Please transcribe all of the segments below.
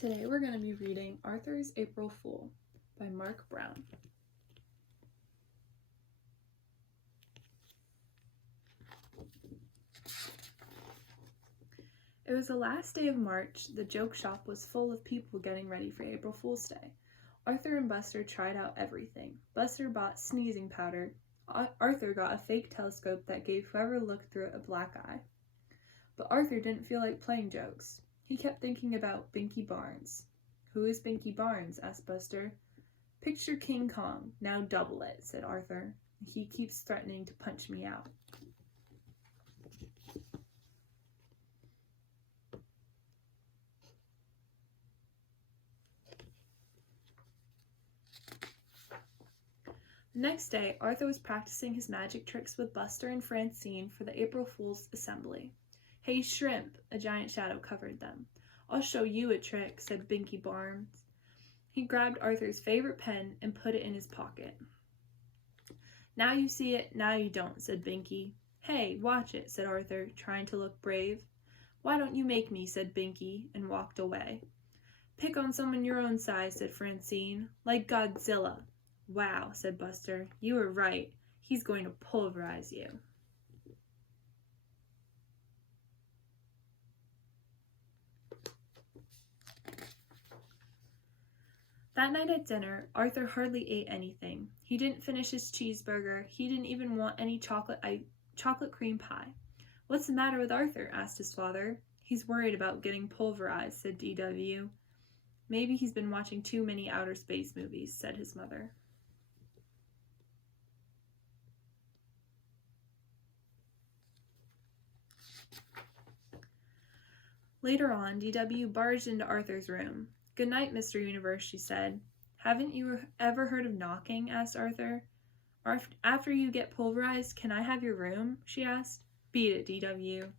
Today we're going to be reading Arthur's April Fool by Marc Brown. It was the last day of March. The joke shop was full of people getting ready for April Fool's Day. Arthur and Buster tried out everything. Buster bought sneezing powder. Arthur got a fake telescope that gave whoever looked through it a black eye. But Arthur didn't feel like playing jokes. He kept thinking about Binky Barnes. "Who is Binky Barnes?" asked Buster. "Picture King Kong. Now double it," said Arthur. "He keeps threatening to punch me out." The next day, Arthur was practicing his magic tricks with Buster and Francine for the April Fool's assembly. "Hey, Shrimp!" a giant shadow covered them. "I'll show you a trick," said Binky Barnes. He grabbed Arthur's favorite pen and put it in his pocket. "Now you see it, now you don't," said Binky. "Hey, watch it," said Arthur, trying to look brave. "Why don't you make me?" said Binky, and walked away. "Pick on someone your own size," said Francine. "Like Godzilla." "Wow," said Buster. "You were right. He's going to pulverize you." That night at dinner, Arthur hardly ate anything. He didn't finish his cheeseburger. He didn't even want any chocolate cream pie. "What's the matter with Arthur?" asked his father. "He's worried about getting pulverized," said D.W. "Maybe he's been watching too many outer space movies," said his mother. Later on, D.W. barged into Arthur's room. "Good night, Mr. Universe," she said. "Haven't you ever heard of knocking?" asked Arthur. "After you get pulverized, can I have your room?" she asked. "Beat it, D.W."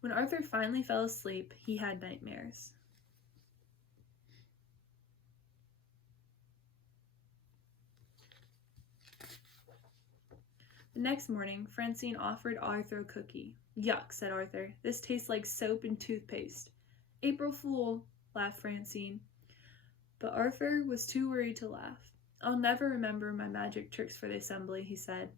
When Arthur finally fell asleep, he had nightmares. The next morning, Francine offered Arthur a cookie. "Yuck," said Arthur. "This tastes like soap and toothpaste." "April Fool," laughed Francine. But Arthur was too worried to laugh. "I'll never remember my magic tricks for the assembly," he said.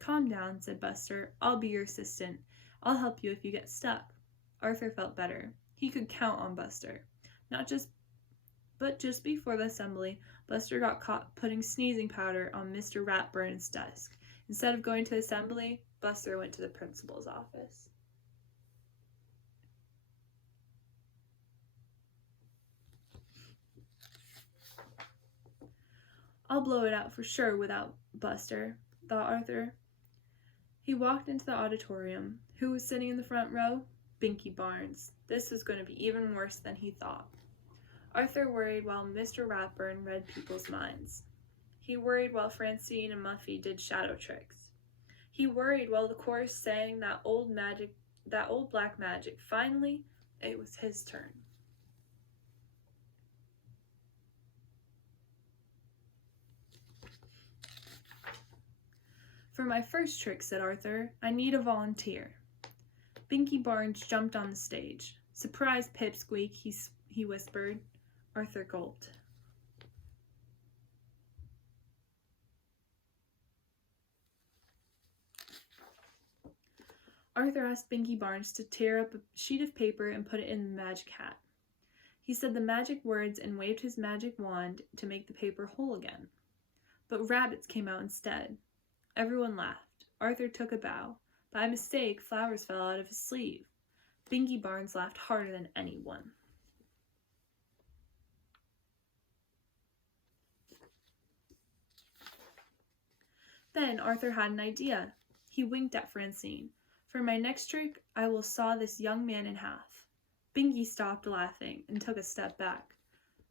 "Calm down," said Buster. "I'll be your assistant. I'll help you if you get stuck." Arthur felt better. He could count on Buster. But just before the assembly, Buster got caught putting sneezing powder on Mr. Ratburn's desk. Instead of going to the assembly, Buster went to the principal's office. "I'll blow it out for sure without Buster," thought Arthur. He walked into the auditorium. Who was sitting in the front row? Binky Barnes. This was going to be even worse than he thought. Arthur worried while Mr. Ratburn read people's minds. He worried while Francine and Muffy did shadow tricks. He worried while the chorus sang that old black magic. Finally, it was his turn. "For my first trick," said Arthur, "I need a volunteer." Binky Barnes jumped on the stage. "Surprise, Pipsqueak," he whispered. Arthur gulped. Arthur asked Binky Barnes to tear up a sheet of paper and put it in the magic hat. He said the magic words and waved his magic wand to make the paper whole again. But rabbits came out instead. Everyone laughed. Arthur took a bow. By mistake, flowers fell out of his sleeve. Binky Barnes laughed harder than anyone. Then Arthur had an idea. He winked at Francine. "For my next trick, I will saw this young man in half." Binky stopped laughing and took a step back.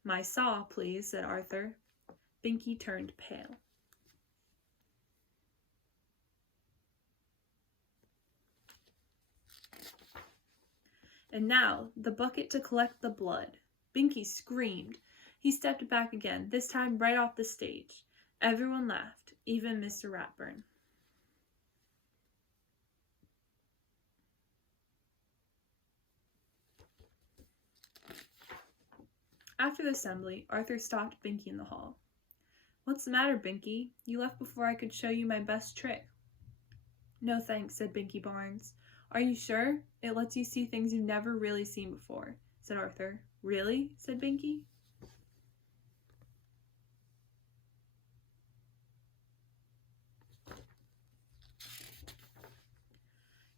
"My saw, please," said Arthur. Binky turned pale. "And now, the bucket to collect the blood." Binky screamed. He stepped back again, this time right off the stage. Everyone laughed, even Mr. Ratburn. After the assembly, Arthur stopped Binky in the hall. "What's the matter, Binky? You left before I could show you my best trick." "No thanks," said Binky Barnes. "Are you sure? It lets you see things you've never really seen before," said Arthur. "Really?" said Binky.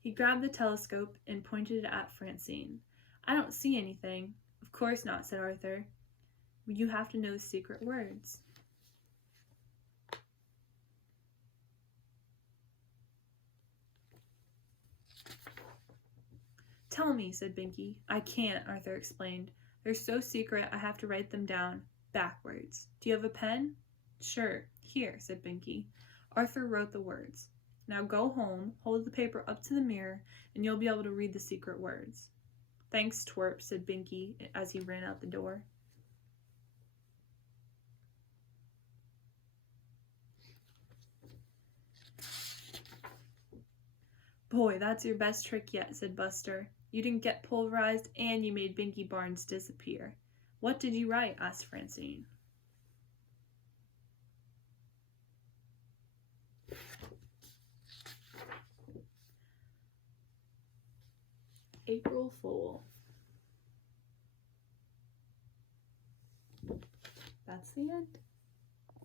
He grabbed the telescope and pointed it at Francine. "I don't see anything." "Of course not," said Arthur. "You have to know the secret words." "Tell me," said Binky. "I can't," Arthur explained. "They're so secret I have to write them down backwards. Do you have a pen?" "Sure. Here," said Binky. Arthur wrote the words. "Now go home, hold the paper up to the mirror, and you'll be able to read the secret words." "Thanks, twerp," said Binky as he ran out the door. "Boy, that's your best trick yet," said Buster. "You didn't get pulverized, and you made Binky Barnes disappear." "What did you write?" asked Francine. April Fool. That's the end.